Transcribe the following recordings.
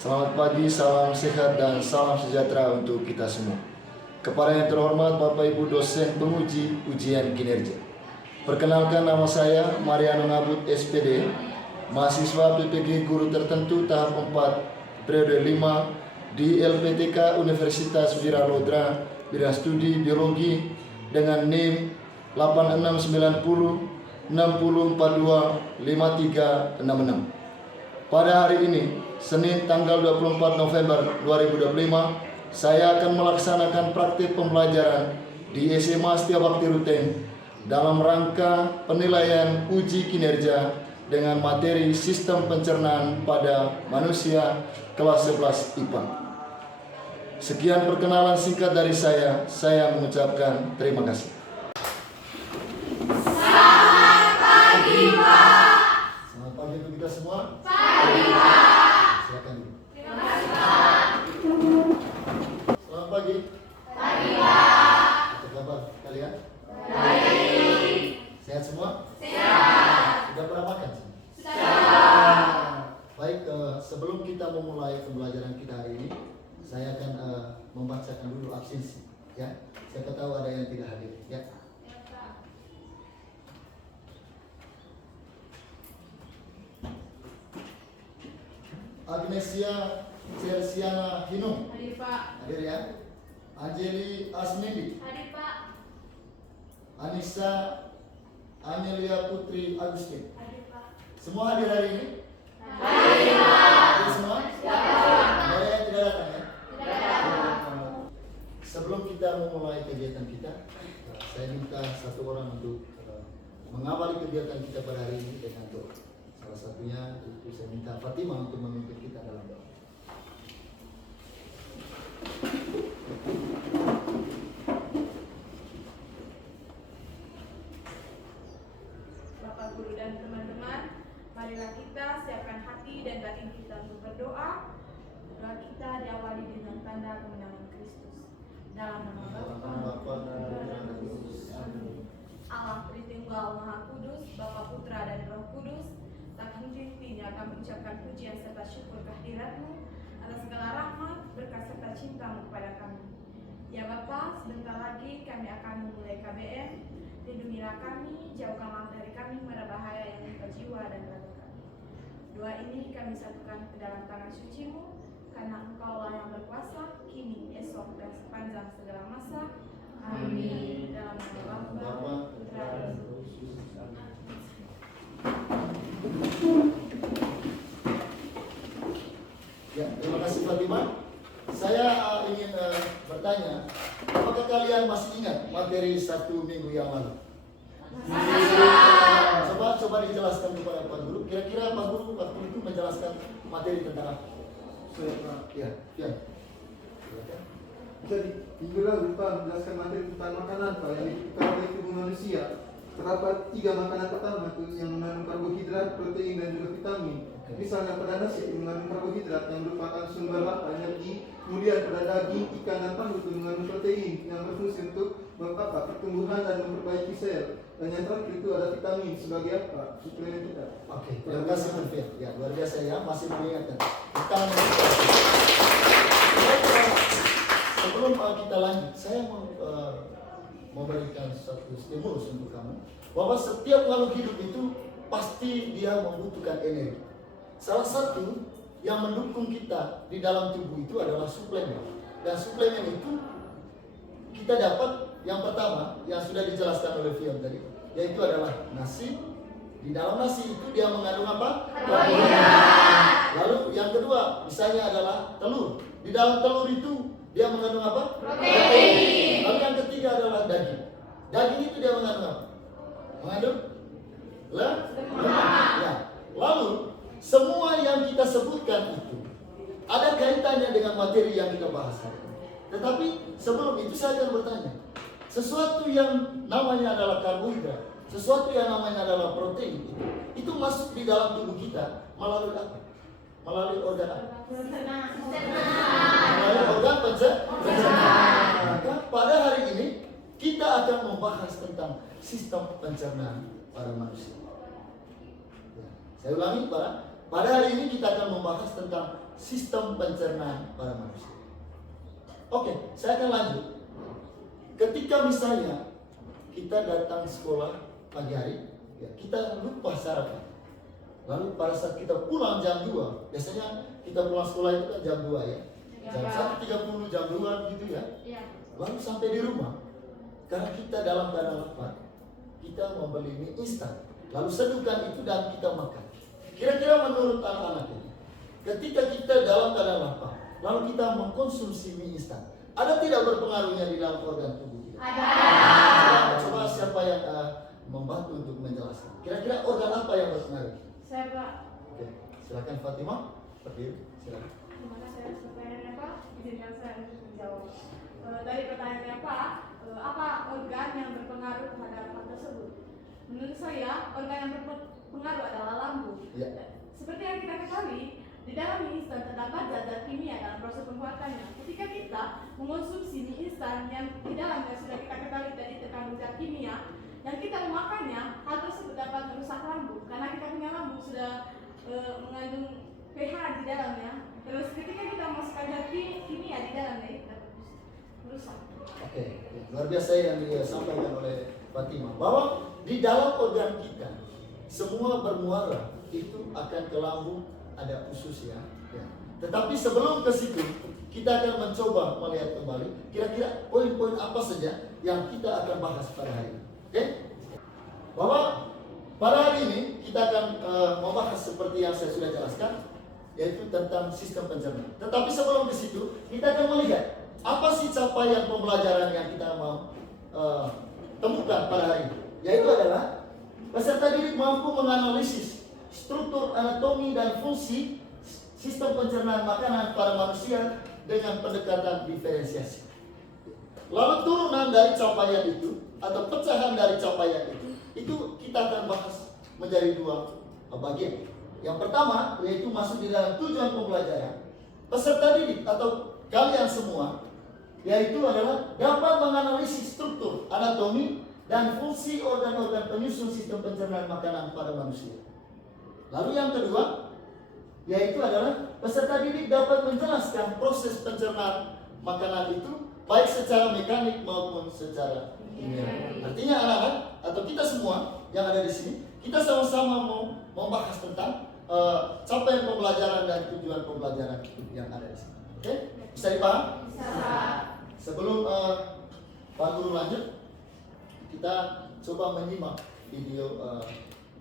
Selamat pagi, salam sehat dan salam sejahtera untuk kita semua. Kepada yang terhormat Bapak Ibu dosen penguji ujian kinerja. Perkenalkan, nama saya Mariano Ngabut SPD, mahasiswa PPG Guru Tertentu tahap 4 periode 5 di LPTK Universitas Wiralodra bidang studi biologi dengan NIM 8690 6042 5366. Pada hari ini, Senin tanggal 24 November 2025, saya akan melaksanakan praktik pembelajaran di SMA Setiabakti Ruteng dalam rangka penilaian uji kinerja dengan materi sistem pencernaan pada manusia kelas 11 IPA. Sekian perkenalan singkat dari saya mengucapkan terima kasih. Selamat pagi, Pak. Selamat pagi untuk kita semua. Pagi, Pak. Silakan. Terima kasih, Pak. Selamat pagi. Pagi, Pak. Apa kabar kalian? Baik. Sehat semua? Sehat. Sudah pernah makan? Sudah. Baik, sebelum kita memulai pembelajaran kita hari ini, saya akan membacakan dulu absensi, ya. Siapa tahu ada yang tidak hadir, ya. Agnesia Cersiana Hinung, Hadir, Pak. hadir ya. Anjeli Asmindi, Hadir, Pak. Anissa Amelia Putri Agustin. Hadir, Pak. Semua hadir hari ini? Hadir, Pak. Hadir semua? Siap, Pak. Ada yang tidak datang ya? Tidak datang. Sebelum kita memulai kegiatan kita, saya minta satu orang untuk mengawali kegiatan kita pada hari ini dengan doa. Salah satunya itu saya minta Fatimah untuk memimpin kita dalam doa. Bapak Guru dan teman-teman, marilah kita siapkan hati dan batin kita untuk berdoa. Doa kita diawali dengan tanda kemenangan Kristus. Dalam nama Bapa dan Roh Kudus. Allah Tritunggal Maha Kudus, Bapa, Putra dan Roh Kudus, tak henti-hentinya kami ucapkan pujian serta syukur kehadirat-Mu atas segala rahmat, berkat serta cinta-Mu kepada kami. Ya Bapa, sebentar lagi kami akan memulai KBM. Lindungilah kami, jauhkanlah dari kami mara bahaya yang menimpa jiwa dan raga kami. Doa ini kami satukan ke dalam tangan suci-Mu, karena Engkaulah yang berkuasa, kini, esok, dan sepanjang segala masa. Amin. Dalam nama Bapa, Putra, dan Roh Kudus. Ya, terima kasih Fatimah. Saya ingin bertanya, apakah kalian masih ingat materi 1 minggu yang lalu? Coba dijelaskan kepada Pak Guru. Kira-kira Pak Guru waktu itu menjelaskan materi tentang apa? Ya. Silakan. Jadi, minggu lalu Pak menjelaskan materi tentang makanan Pak yang dibutuhkan oleh tubuh manusia. Terdapat 3 makanan pertama itu yang mengandung karbohidrat, protein dan juga vitamin. Misalnya pada nasi itu mengandung karbohidrat yang merupakan sumber energi. Kemudian pada daging, ikan dan paru itu mengandung protein yang berfungsi untuk pertumbuhan dan memperbaiki sel. Dan yang terakhir itu ada vitamin sebagai apa? Suplemen kita. Oke, terima kasih Firfir. Ya, luar biasa ya, masih mengingatkan. Sebelum kita lanjut, saya mau memberikan satu stimulus untuk kamu, bahwa setiap makhluk hidup itu pasti dia membutuhkan energi. Salah satu yang mendukung kita di dalam tubuh itu adalah suplemen. Dan suplemen itu kita dapat, yang pertama yang sudah dijelaskan oleh Fion tadi, yaitu adalah nasi. Di dalam nasi itu dia mengandung apa? Karbohidrat. Lalu yang kedua misalnya adalah telur. Di dalam telur itu dia mengandung apa? Protein. Lalu yang ketiga adalah daging. Daging itu dia mengandung apa? Mengandung lemak. Ya. Lalu semua yang kita sebutkan itu ada kaitannya dengan materi yang kita bahas hari ini. Tetapi sebelum itu saya akan bertanya, sesuatu yang namanya adalah karbohidrat, sesuatu yang namanya adalah protein itu masuk di dalam tubuh kita melalui apa? Melalui organ apa? Melalui organ pencernaan. Maka pada hari ini kita akan membahas tentang sistem pencernaan pada manusia. Ya, saya ulangi, pada hari ini kita akan membahas tentang sistem pencernaan pada manusia. Oke, saya akan lanjut. Ketika misalnya kita datang sekolah pagi hari, ya, kita lupa sarapan. Lalu pada saat kita pulang jam 2, biasanya kita pulang sekolah itu kan jam 2 ya. Jam 1.30, jam 2 gitu ya. Lalu sampai di rumah, karena kita dalam keadaan lapar, kita membeli mie instan. Lalu seduhkan itu dan kita makan. Kira-kira menurut anak-anak ini, ketika kita dalam keadaan lapar, lalu kita mengkonsumsi mie instan, ada tidak berpengaruhnya di dalam organ tubuh kita? Ada. Coba siapa yang membantu untuk menjelaskan. Kira-kira organ apa yang berpengaruh? Saya Pak. Oke, silakan Fatimah. Berdiri, silakan. Gimana saya pertanyaannya Pak? Izinkan saya untuk menjawab. Dari pertanyaannya Pak, apa organ yang berpengaruh terhadap hal tersebut? Menurut saya, organ yang berpengaruh adalah lambung. Ya. Seperti yang kita ketahui, di dalam mie instan terdapat zat-zat kimia dalam proses pembuatannya. Ketika kita mengonsumsi mie instan yang di dalamnya sudah kita ketahui tadi terkandung zat kimia, yang kita memakannya, hal tersebut dapat merusak lambung karena kita punya lambung sudah mengandung pH di dalamnya. Terus ketika kita memasukkan zat kimia di dalamnya, itu dapat merusak. Oke, luar biasa yang disampaikan oleh Fatimah, bahwa di dalam organ kita semua bermuara itu akan ke lambung, ada usus ya. Tetapi sebelum ke situ, kita akan mencoba melihat kembali kira-kira poin-poin apa saja yang kita akan bahas pada hari ini. Oke? Bahwa pada hari ini kita akan membahas seperti yang saya sudah jelaskan, yaitu tentang sistem pencernaan. Tetapi sebelum ke situ, kita akan melihat apa sih capaian pembelajaran yang kita mau temukan pada hari ini. Yaitu adalah peserta didik mampu menganalisis struktur anatomi dan fungsi sistem pencernaan makanan pada manusia dengan pendekatan diferensiasi. Lalu turunan dari capaian itu atau pecahan dari capaian itu kita akan bahas menjadi dua bagian. Yang pertama yaitu masuk di dalam tujuan pembelajaran peserta didik atau kalian semua, yaitu adalah dapat menganalisis struktur anatomi dan fungsi organ-organ penyusun sistem pencernaan makanan pada manusia. Lalu yang kedua yaitu adalah peserta didik dapat menjelaskan proses pencernaan makanan itu baik secara mekanik maupun secara kimia. Artinya anak-anak atau kita semua yang ada di sini, kita sama-sama mau membahas tentang capaian pembelajaran dan tujuan pembelajaran yang ada di sini. Oke? Bisa dipaham? Bisa. Sebelum Pak Guru lanjut, kita coba menyimak video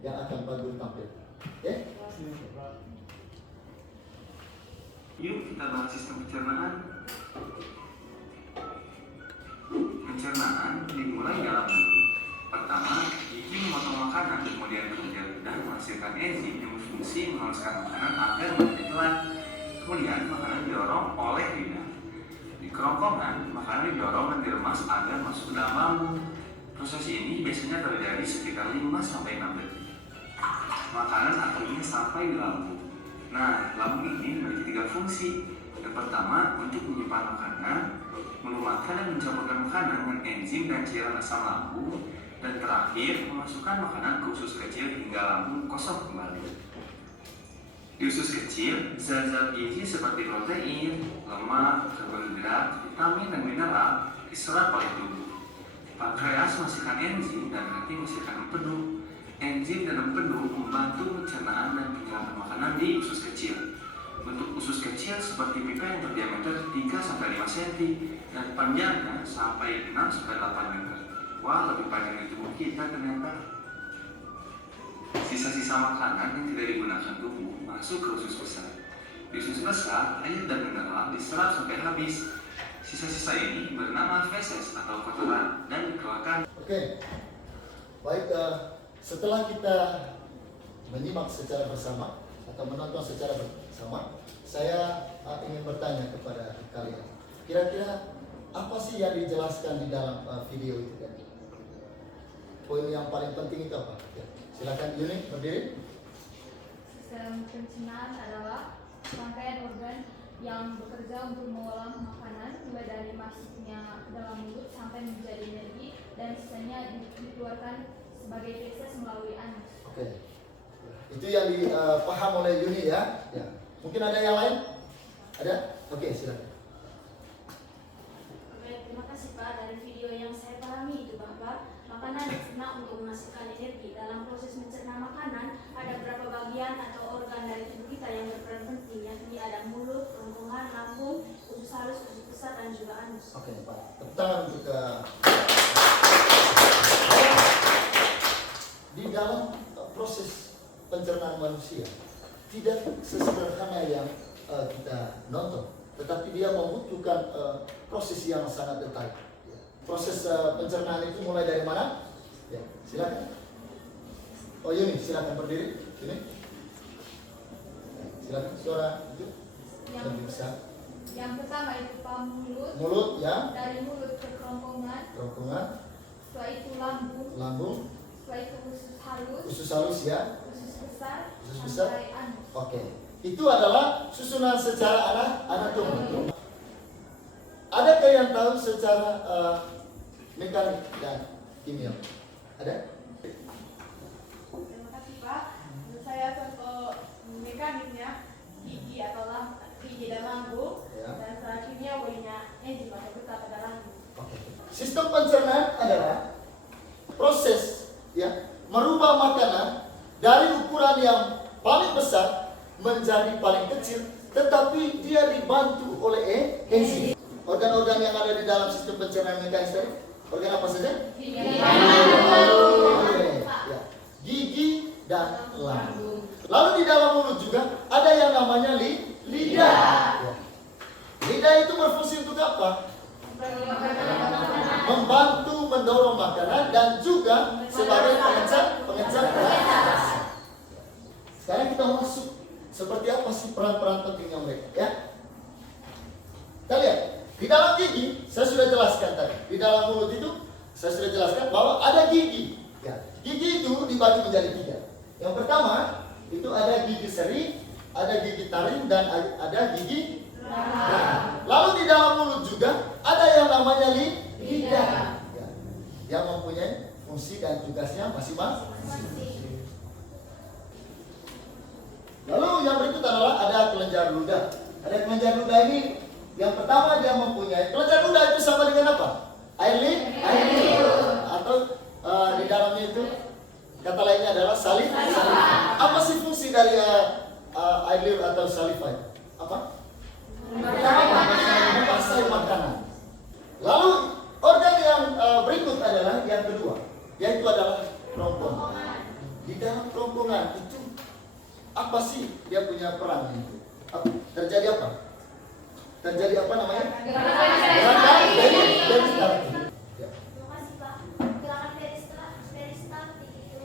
yang akan Pak Guru tampilkan. Oke? Yuk kita bahas sistem pencernaan. Pencernaan dimulai dalam mulut. Pertama, gigi memotong makanan, kemudian bekerja lidah menghasilkan enzim yang berfungsi menghaluskan makanan agar menjadi telan. Kemudian makanan didorong oleh lidah. Di kerongkongan, makanan didorong dan diremas agar masuk ke dalam lambung. Proses ini biasanya terjadi sekitar 5-6 detik. Makanan akhirnya sampai di lambung. Nah, lambung ini memiliki 3 fungsi. Yang pertama, untuk menyimpan makanan, melumatkan dan mencampurkan makanan dengan enzim dan cairan asam lambung, dan terakhir memasukkan makanan ke usus kecil hingga lambung kosong kembali. Di usus kecil, zat-zat gizi seperti protein, lemak, karbohidrat, vitamin, dan mineral diserap oleh tubuh. Pankreas menghasilkan enzim dan hati menghasilkan empedu. Enzim dan empedu membantu pencernaan dan penyerapan makanan di usus kecil. Bentuk usus kecil seperti pipa yang berdiameter 3-5 cm dan panjangnya sampai 6-8 meter. Wah, lebih panjang dari tubuh kita ternyata. Sisa-sisa makanan yang tidak digunakan tubuh masuk ke usus besar. Di usus besar, air dan mineral diserap sampai habis. Sisa-sisa ini bernama feses atau kotoran dan dikeluarkan. Oke. Baik, setelah kita menyimak secara bersama atau menonton secara bersama, saya ingin bertanya kepada kalian. Kira-kira apa sih yang dijelaskan di dalam video itu kan? Poin yang paling penting itu apa? Ya, silakan Yuni berdiri. Sistem pencernaan adalah rangkaian organ yang bekerja untuk mengolah makanan mulai dari masuknya ke dalam mulut sampai menjadi energi dan sisanya dikeluarkan sebagai feses melalui anus. Oke. Itu yang dipaham oleh Yuni ya. Ya. Mungkin ada yang lain? Ada? Oke, silakan. Oke, terima kasih Pak. Dari video yang saya pahami itu bahwa makanan dicerna untuk menghasilkan energi. Dalam proses mencerna makanan, ada beberapa bagian atau organ dari tubuh kita yang berperan penting, yakni ada mulut, kerongkongan, lambung, usus halus, usus besar, dan juga anus. Oke, Pak. Tepuk tangan untuk di dalam proses pencernaan manusia tidak sesederhana yang kita nonton, tetapi dia membutuhkan proses yang sangat detail. Proses pencernaan itu mulai dari mana? Ya, silakan. Oh Yuni, silakan berdiri. Sini. Silakan suara itu lebih besar. Yang pertama itu Pak, mulut. Mulut ya, Dari mulut ke kerongkongan. kerongkongan, Setelah itu lambung. lambung, Setelah itu usus halus. usus halus ya. Usus besar. Usus besar. Sampai anus. Oke, itu adalah susunan secara anatomi. Adakah yang tahu secara mekanik dan kimia? Ada? Terima kasih Pak. Menurut saya contoh mekaniknya gigi gigi dan lambung, Ya. dan secara kimiawinya enzim atau getah pada lambung. Oke. Sistem pencernaan adalah proses ya merubah makanan dari ukuran yang paling besar menjadi paling kecil, tetapi dia dibantu oleh enzim. Organ-organ yang ada di dalam sistem pencernaan mekanis tadi, organ apa saja? Oke, ya. Gigi dan lambung. Lalu di dalam mulut juga ada yang namanya lidah. Ya. Lidah itu berfungsi untuk apa? Membantu mendorong makanan dan juga sebagai pengecat rasa. Sekarang kita masuk seperti apa sih peran-peran pentingnya mereka ya? Kita lihat di dalam gigi saya sudah jelaskan tadi. Di dalam mulut itu saya sudah jelaskan bahwa ada gigi. Ya, gigi itu dibagi menjadi 3. Yang pertama itu ada gigi seri, ada gigi taring dan ada gigi rahang. Lalu di dalam mulut juga ada yang namanya lidah. Ya, yang mempunyai fungsi dan tugasnya masing-masing. Lalu yang berikut adalah ada kelenjar ludah. Ada kelenjar ludah ini yang pertama dia mempunyai kelenjar ludah itu sama dengan apa? Air liur. Atau di dalamnya itu kata lainnya adalah saliva. Apa sih fungsi dari air liur atau saliva? Apa? Membasahi makanan. Lalu organ yang berikut adalah yang kedua, yaitu adalah kerongkongan. Di dalam kerongkongan itu apa sih dia punya peran itu? Terjadi apa? Terjadi apa namanya? Gerakan peristaltik. Ya. Terima kasih Pak. Gerakan peristaltik itu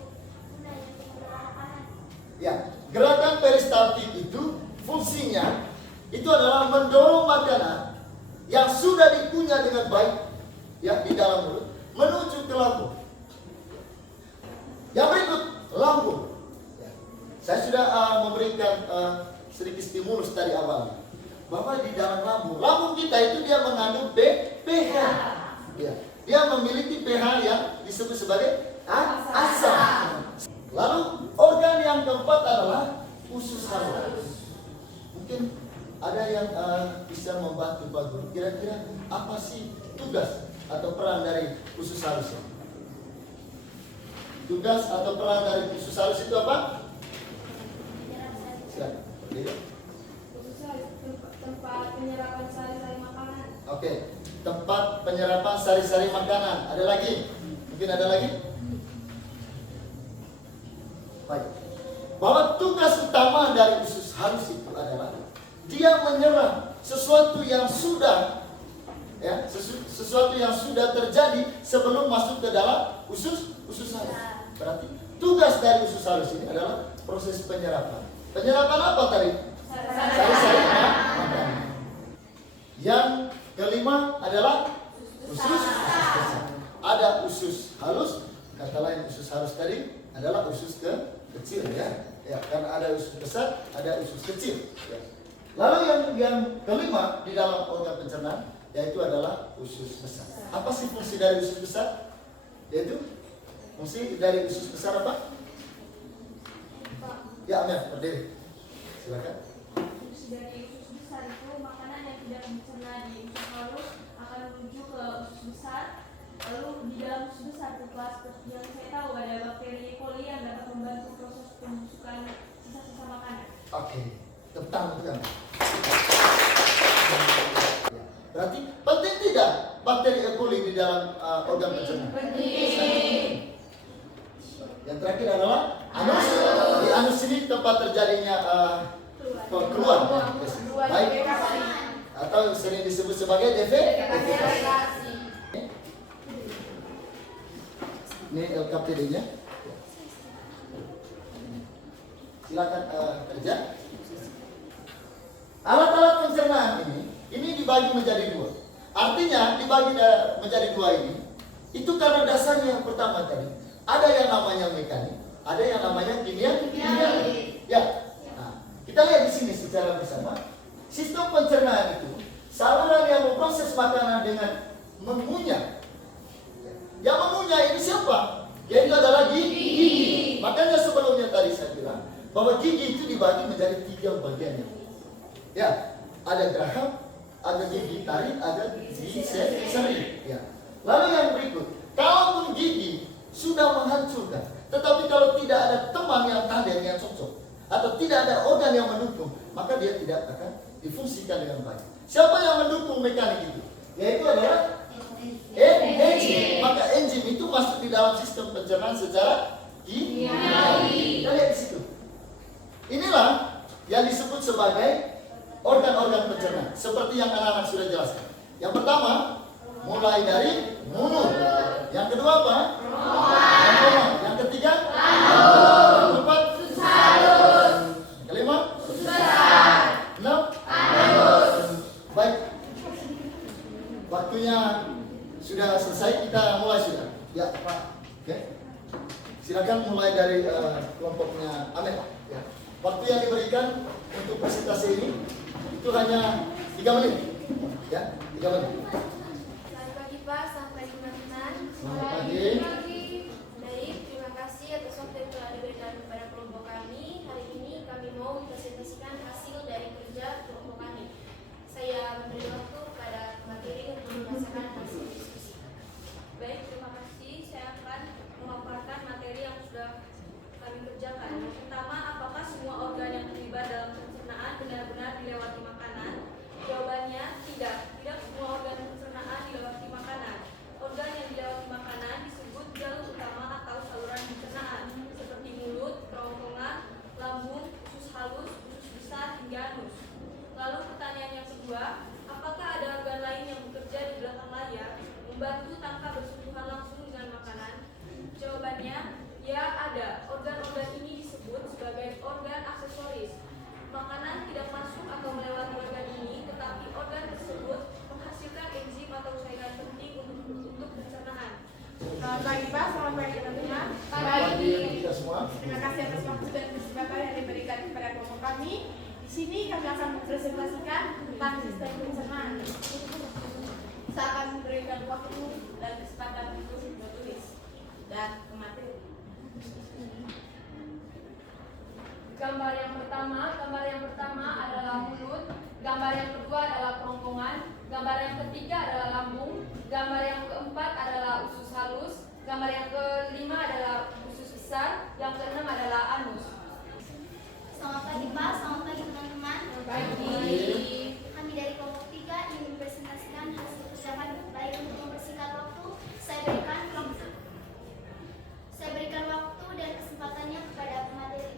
gunanya untuk mendorong makanan. Ya, gerakan peristaltik itu fungsinya itu adalah mendorong makanan yang sudah dikunyah dengan baik ya di dalam mulut menuju ke lambung. Yang berikut lambung. Ya. Saya sudah memberikan sedikit stimulus tadi awal bahwa di dalam lambung kita itu dia mengandung pH. Ya. Dia memiliki pH yang disebut sebagai asam. Lalu organ yang keempat adalah usus halus. Mungkin ada yang bisa membantu Pak Guru. Kira-kira apa sih tugas atau peran dari usus halus? Tugas atau peran dari usus halus itu apa? Silakan. Usus halus tempat penyerapan sari-sari makanan. Oke, tempat penyerapan sari-sari makanan. Ada lagi? Mungkin ada lagi? Baik. Bahwa tugas utama dari usus halus itu adalah dia menyerap sesuatu yang sudah ya, sesuatu yang sudah terjadi sebelum masuk ke dalam usus halus. Berarti tugas dari usus halus ini adalah proses penyerapan. Penyerapan apa tadi? Sari-sari makanan. Yang kelima adalah usus besar. Ada usus halus, kata lain usus halus tadi adalah usus kecil ya. Ya, karena ada usus besar, ada usus kecil. Ya. Lalu yang kelima di dalam organ pencernaan yaitu adalah usus besar. Apa sih fungsi dari usus besar? Yaitu fungsi dari usus besar apa? Ya, Amir, berdiri. Silakan. Fungsi dari usus besar itu pencerna di usus halus akan menuju ke usus besar. Lalu di dalam usus besar setelah seperti yang saya tahu ada bakteri E. coli yang dapat membantu proses pembusukan sisa-sisa makanan. Oke, tepuk tangan untuk Anda. Ya. Berarti penting tidak bakteri E. coli di dalam organ pencernaan? Penting. Yang terakhir adalah anus. Di anus ini tempat terjadinya keluar. Baik. Atau sering disebut sebagai defekasi. Ini LKPD-nya. Silakan kerja. Alat-alat pencernaan ini dibagi menjadi dua. Artinya dibagi menjadi dua ini itu karena dasarnya yang pertama tadi ada yang namanya mekanik, ada yang namanya kimiawi. Ya. Nah, kita lihat di sini secara bersama. Sistem pencernaan itu saluran yang memproses makanan dengan mengunyah. Yang mengunyah ini siapa? Yaitu adalah gigi. Makanya sebelumnya tadi saya bilang bahwa gigi itu dibagi menjadi 3 bagiannya. Ya, ada geraham, ada gigi tarik, ada gigi seri. Ya. Lalu yang berikut, kalaupun gigi sudah menghancurkan, tetapi kalau tidak ada teman yang tandem yang cocok, atau tidak ada organ yang mendukung, maka dia tidak akan difungsikan dengan baik. Siapa yang mendukung mekanik itu? Yaitu adalah enzim. Maka enzim itu masuk di dalam sistem pencernaan secara kimiawi. Kita lihat di situ. Inilah yang disebut sebagai organ-organ pencernaan, seperti yang anak-anak sudah jelaskan. Yang pertama, mulai dari mulut. Yang kedua apa? Rongga. Yang ketiga? Yang keempat? Kelima? Enam? Baik. Waktunya sudah selesai, kita mulai sudah. Ya, Pak. Oke. Silakan mulai dari kelompoknya Amet. Ya. Waktu yang diberikan untuk presentasi ini itu hanya 3 menit. Ya, 3 menit. Selamat pagi Pak, selamat pagi teman-teman. Selamat pagi. Baik, terima kasih atas waktu yang telah diberikan kepada kelompok kami. Hari ini kami mau mempresentasikan hasil dari kerja kelompok kami. Saya memberi waktu kepada materi untuk membacakan hasil diskusi. Baik, terima kasih. Saya akan memaparkan materi yang sudah kami kerjakan. Yang pertama, apakah semua organ yang terlibat dalam pencernaan benar-benar dilewati makanan? Jawabannya tidak. Tidak semua organ pencernaan dilewati makanan. Organ yang dilewati makanan disebut jalur utama atau saluran pencernaan, seperti mulut, kerongkongan, lambung, usus halus, usus besar, hingga anus. Lalu pertanyaan yang kedua, apakah ada organ lain yang bekerja di belakang layar, membantu tanpa bersentuhan langsung dengan makanan? Jawabannya, ya ada. Organ-organ ini disebut sebagai organ aksesoris. Makanan tidak masuk atau melewati organ ini, tetapi organ tersebut menghasilkan enzim atau cairan penting untuk pencernaan. Selamat pagi Pak, selamat pagi teman-teman. Pagi kita semua. Terima kasih atas waktu dan kesempatan yang diberikan kepada kelompok kami. Di sini kami akan mempresentasikan tentang sistem pencernaan. Saya akan memberikan waktu dan kesempatan untuk menulis dan ke materi. Gambar yang pertama adalah mulut, gambar yang kedua adalah kerongkongan, gambar yang ketiga adalah lambung, gambar yang keempat adalah usus halus, gambar yang kelima adalah usus besar, yang keenam adalah anus. Selamat pagi Pak, selamat pagi teman-teman. Kami dari kelompok 3 ingin mempresentasikan hasil kerja kami. Baik, untuk mempersingkat waktu, saya berikan waktu dan kesempatannya kepada pemateri.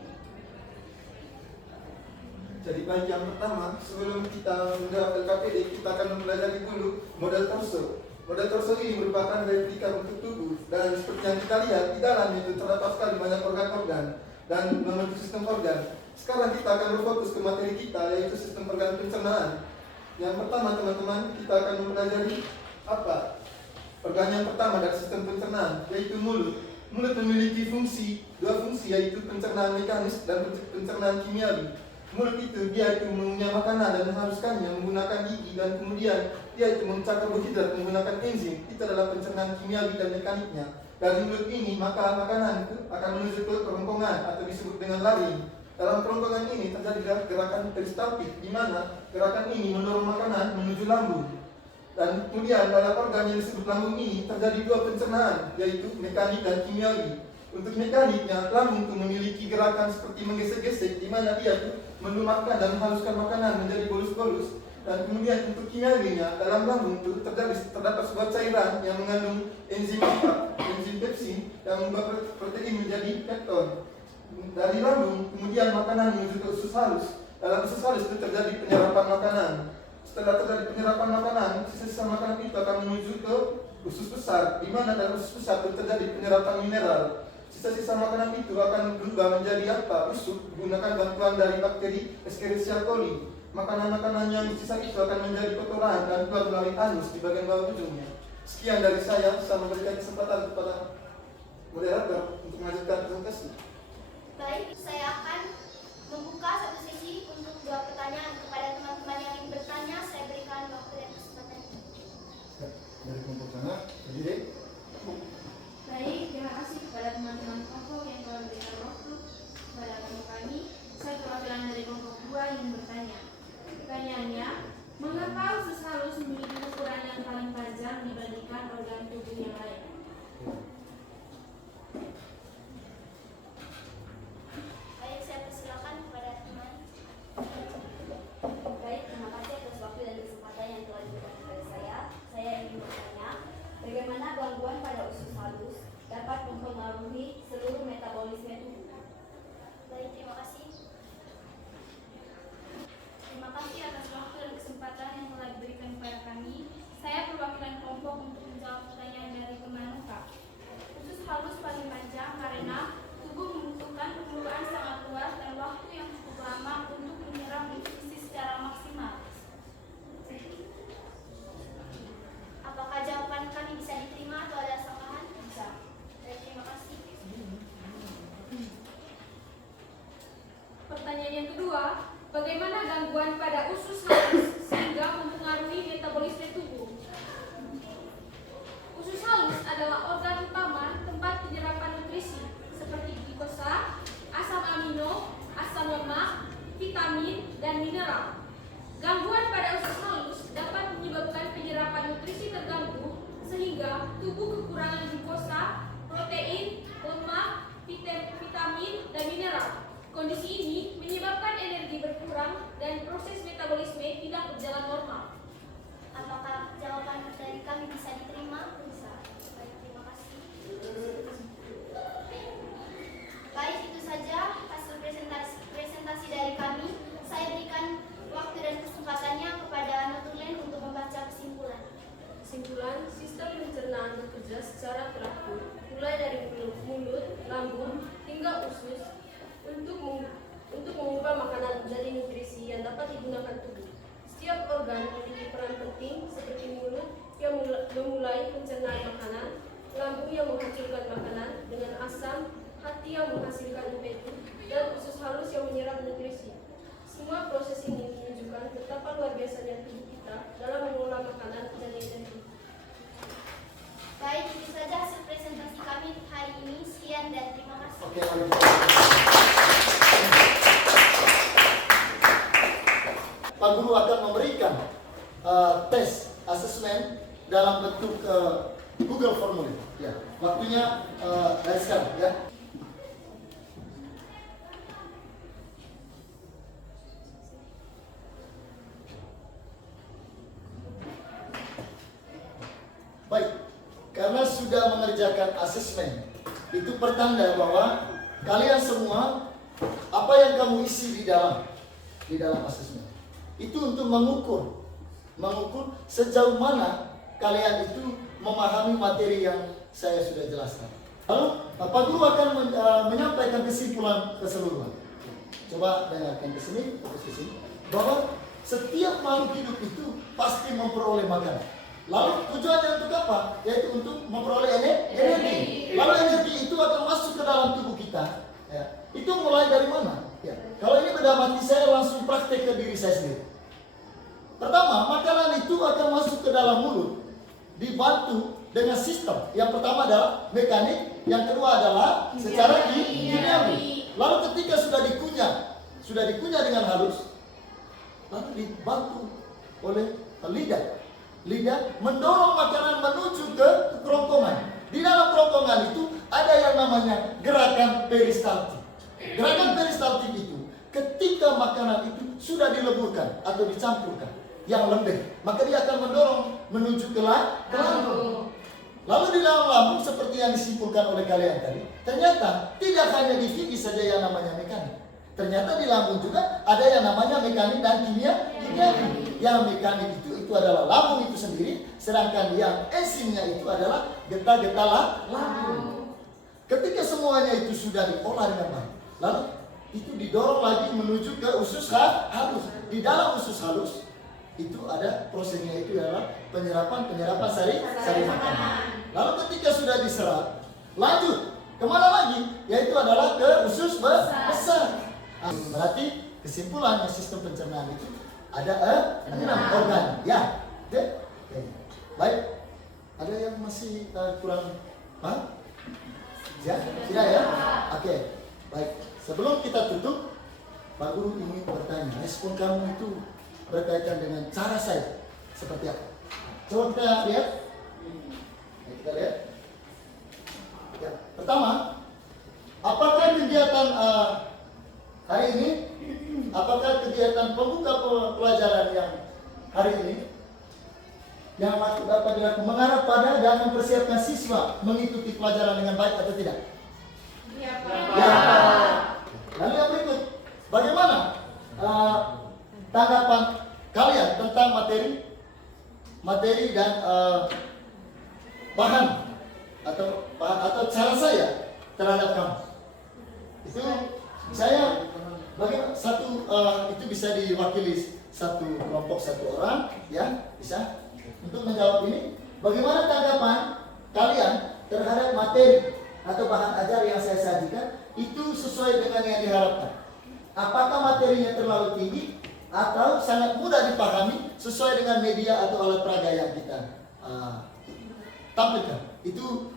Jadi bagi yang pertama, sebelum kita menjawab LKPD, kita akan mempelajari dulu model torso. Model torso ini merupakan replika bentuk tubuh, dan seperti yang kita lihat di dalam itu terdapat sekali banyak organ-organ dan membentuk sistem organ. Sekarang kita akan berfokus ke materi kita, yaitu sistem organ pencernaan. Yang pertama teman-teman, kita akan mempelajari apa? Organ yang pertama dari sistem pencernaan, yaitu mulut. Mulut memiliki dua fungsi, yaitu pencernaan mekanis dan pencernaan kimiawi. Mulut itu dia itu mengunyah makanan dan menghaluskannya menggunakan gigi, dan kemudian dia itu memecah karbohidrat menggunakan enzim. Itu adalah pencernaan kimiawi dan mekaniknya. Dari mulut ini maka makanan itu akan menuju ke kerongkongan atau disebut dengan laring. Dalam kerongkongan ini terjadi gerakan peristaltik, di mana gerakan ini mendorong makanan menuju lambung. Dan kemudian dalam organ yang disebut lambung ini terjadi dua pencernaan, yaitu mekanik dan kimiawi. Untuk mekaniknya, lambung itu memiliki gerakan seperti menggesek-gesek, di mana dia itu melumatkan dan menghaluskan makanan menjadi bolus-bolus. Dan kemudian untuk kimiawinya, dalam lambung itu terdapat sebuah cairan yang mengandung enzim pepsin yang membuat protein menjadi pepton. Dari lambung, kemudian makanan menuju ke usus halus. Dalam usus halus itu terjadi penyerapan makanan. Setelah terjadi penyerapan makanan, sisa-sisa makanan itu akan menuju ke usus besar, di mana dalam usus besar itu terjadi penyerapan mineral. Sisa-sisa makanan itu akan berubah menjadi apa? Busuk, menggunakan bantuan dari bakteri Escherichia coli. Makanan-makanan yang sisa itu akan menjadi kotoran dan keluar melalui anus di bagian bawah ujungnya. Sekian dari saya memberikan kesempatan kepada moderator untuk melanjutkan presentasi. Baik, saya akan membuka satu sesi untuk jawab pertanyaan kepada teman-teman yang ingin bertanya. Saya berikan waktu dan kesempatan. Dari kelompok sana, berdiri. Baik, terima kasih kepada teman-teman kelompok yang telah memberikan waktu kepada kami. Saya perwakilan dari kelompok 2 yang bertanya. Pertanyaannya, mengapa usus halus memiliki ukuran yang paling panjang dibandingkan organ tubuh yang lain? Baik, saya persilakan kepada teman. Baik, terima kasih atas waktu dan kesempatan yang telah diberikan kepada saya. Saya ingin bertanya, bagaimana gangguan pada usus halus dapat mempengaruhi seluruh metabolisme tubuh? Baik, terima kasih. Terima kasih atas waktu dan kesempatan yang telah diberikan kepada kami. Saya perwakilan kelompok untuk menjawab pertanyaan dari teman lengkap. Usus halus paling panjang karena tubuh membutuhkan pembukaan sangat luas dan waktu yang cukup lama untuk menyerap nutrisi secara maksimal. Apakah jawaban kami bisa diterima atau ada kesalahan? Bisa. Baik, terima kasih. Pertanyaan yang kedua, bagaimana gangguan pada usus halus sehingga mempengaruhi metabolisme tubuh? Usus halus adalah organ utama tempat penyerapan nutrisi seperti glukosa, asam amino, asam lemak, vitamin, dan mineral. Gangguan pada usus halus dapat menyebabkan penyerapan nutrisi terganggu sehingga tubuh kekurangan glukosa, protein, lemak, vitamin, dan mineral. Kondisi ini menyebabkan energi berkurang dan proses metabolisme tidak berjalan normal. Apakah jawaban dari kami bisa diterima? Bisa. Baik, terima kasih. Baik, itu saja hasil presentasi dari kami. Saya berikan waktu dan kesempatannya kepada Notulen untuk membaca kesimpulan. Kesimpulan, sistem pencernaan bekerja secara teratur, mulai dari mulut, lambung, hingga usus, untuk mengubah makanan menjadi nutrisi yang dapat digunakan tubuh. Setiap organ memiliki peran penting, seperti mulut yang memulai pencernaan makanan, lambung yang menghancurkan makanan dengan asam, hati yang menghasilkan impetu, dan usus halus yang menyerap nutrisi. Semua proses ini menunjukkan betapa luar biasanya tubuh kita dalam mengolah makanan menjadi energi. Baik, itu saja hasil presentasi kami hari ini. Sekian dan terima kasih. Oke, mari kita. Pak Guru akan memberikan tes asesmen dalam bentuk Google formulir. Ya, waktunya dari sekarang ya. Baik, karena sudah mengerjakan asesmen, itu pertanda bahwa kalian semua apa yang kamu isi di dalam asesmen itu untuk mengukur sejauh mana kalian itu memahami materi yang saya sudah jelaskan. Lalu Pak Guru akan menyampaikan kesimpulan keseluruhan. Coba dengarkan ke sini, fokus ke sini, bahwa setiap makhluk hidup itu pasti memperoleh makanan. Lalu tujuannya untuk apa? Yaitu untuk memperoleh energi. Lalu energi itu akan masuk ke dalam tubuh kita. Ya. Itu mulai dari mana? Ya. Kalau ini beda mati, saya langsung praktek ke diri saya sendiri. Pertama, makanan itu akan masuk ke dalam mulut, dibantu dengan sistem. Yang pertama adalah mekanik, yang kedua adalah secara kimiawi. Lalu ketika sudah dikunyah sudah dikunyah dengan halus, lalu dibantu oleh lidah. Lidah mendorong makanan menuju ke kerongkongan. Di dalam kerongkongan itu ada yang namanya gerakan peristaltik. Gerakan peristaltik itu ketika makanan itu sudah dileburkan atau dicampurkan yang lembek, maka dia akan mendorong menuju ke lambung. Lalu di dalam lambung seperti yang disimpulkan oleh kalian tadi, ternyata tidak hanya di fikih saja yang namanya mekanik. Ternyata di lambung juga ada yang namanya mekanik dan kimiawi. Yang mekanik itu adalah lambung itu sendiri, sedangkan yang enzimnya itu adalah getah-getah lambung. Ketika semuanya itu sudah diolah dengan baik, lalu itu didorong lagi menuju ke usus halus. Di dalam usus halus itu ada prosesnya, itu adalah penyerapan sari makanan. Lalu ketika sudah diserap, lanjut kemana lagi? Yaitu adalah ke usus besar. Berarti kesimpulannya sistem pencernaan itu ada 6 organ. Ya, oke. Baik. Ada yang masih kurang paham? Ya, tidak ya? Oke. Baik. Sebelum kita tutup, Pak Guru ingin bertanya, respon kamu itu berkaitan dengan cara saya seperti apa? Coba kita lihat. Kita lihat. Ya, pertama, apakah kegiatan hari ini, apakah kegiatan pembuka pelajaran yang hari ini yang dapat dilakukan mengarah pada dan mempersiapkan siswa mengikuti pelajaran dengan baik atau tidak? Ya, Pak. Ya. Lalu yang berikut, bagaimana tanggapan kalian tentang materi dan bahan atau cara saya terhadap kamu? Itu saya bagaimana itu bisa diwakili satu kelompok, satu orang, ya, bisa untuk menjawab ini. Bagaimana tanggapan kalian terhadap materi atau bahan ajar yang saya sajikan? Itu sesuai dengan yang diharapkan. Apakah materinya terlalu tinggi atau sangat mudah dipahami sesuai dengan media atau alat peraga yang kita tampilkan? Itu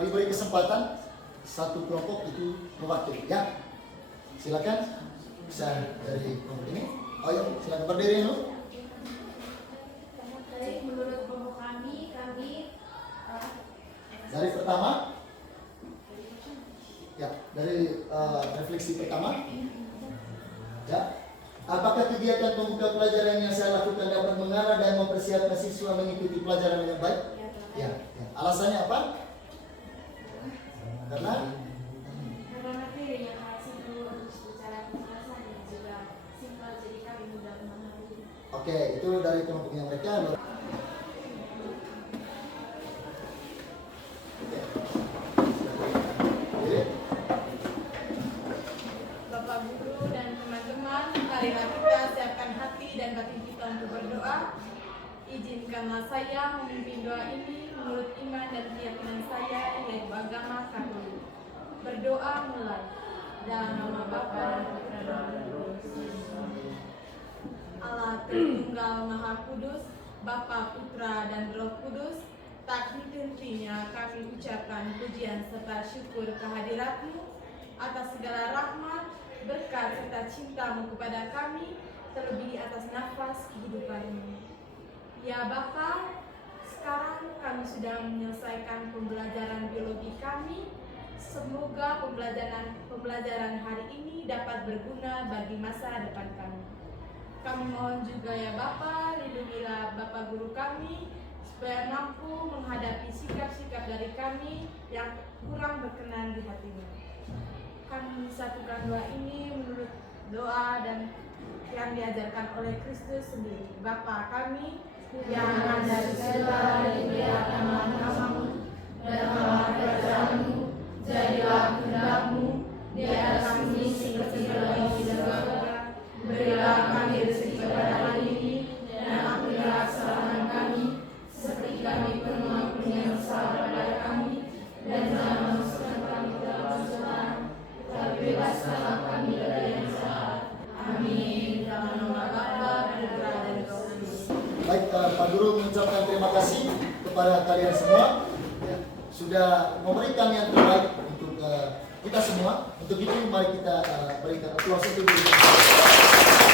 diberi kesempatan satu kelompok itu mewakili, ya. Silakan, bisa dari kelompok ini. Oh ya, silakan berdiri dulu. Baik, menurut kelompok kami Dari pertama, ya, dari refleksi pertama, ya. Apakah kegiatan pembuka pelajaran yang saya lakukan dapat mengarah dan mempersiapkan siswa mengikuti pelajaran dengan baik? Ya, ya. Alasannya apa? Karena materi yang simpel untuk secara penjelasan dan juga simpel, jadi kami mudah memahami. oke, itu dari kelompoknya mereka. Bapak Guru dan teman-teman, marilah kita siapkan hati dan batin kita untuk berdoa. Izinkanlah saya memimpin doa ini menurut iman dan keyakinan saya, yaitu agama Katolik. Berdoa mulai. Dalam nama Bapa dan Putra dan Roh Kudus. Allah Tritunggal Maha Kudus, Bapa, Putra dan Roh Kudus, tak henti-hentinya kami ucapkan pujian serta syukur kehadirat-Mu atas segala rahmat, berkat serta cinta-Mu kepada kami, terlebih atas nafas kehidupan-Mu. Ya Bapa, sekarang kami sedang menyelesaikan pembelajaran biologi kami. Semoga pembelajaran hari ini dapat berguna bagi masa depan kami. Kami mohon juga ya Bapa, lindungilah Bapak Guru kami supaya mampu menghadapi sikap-sikap dari kami yang kurang berkenan di hati-Mu. Kami satukan doa ini menurut doa dan yang diajarkan oleh Kristus sendiri. Bapa kami yang ada di surga, dimuliakanlah namamu, datanglah kerajaan-Mu, jadilah kehendak-Mu di atas bumi seperti di surga. Berilah kami rezeki pada hari ini, dan ampunilah kesalahan kami, seperti kami pun mengampuni yang bersalah pada kami, dan jangan masukkan kami ke dalam cobaan, tapi bebaskanlah kami dari yang jahat. Amin. Dalam nama Bapa, Putra dan Roh Kudus. baik, Pak Guru mengucapkan terima kasih kepada kalian semua, ya, sudah memberikan yang terbaik untuk kita semua. Untuk itu mari kita berikan aplaus untuk diri kita.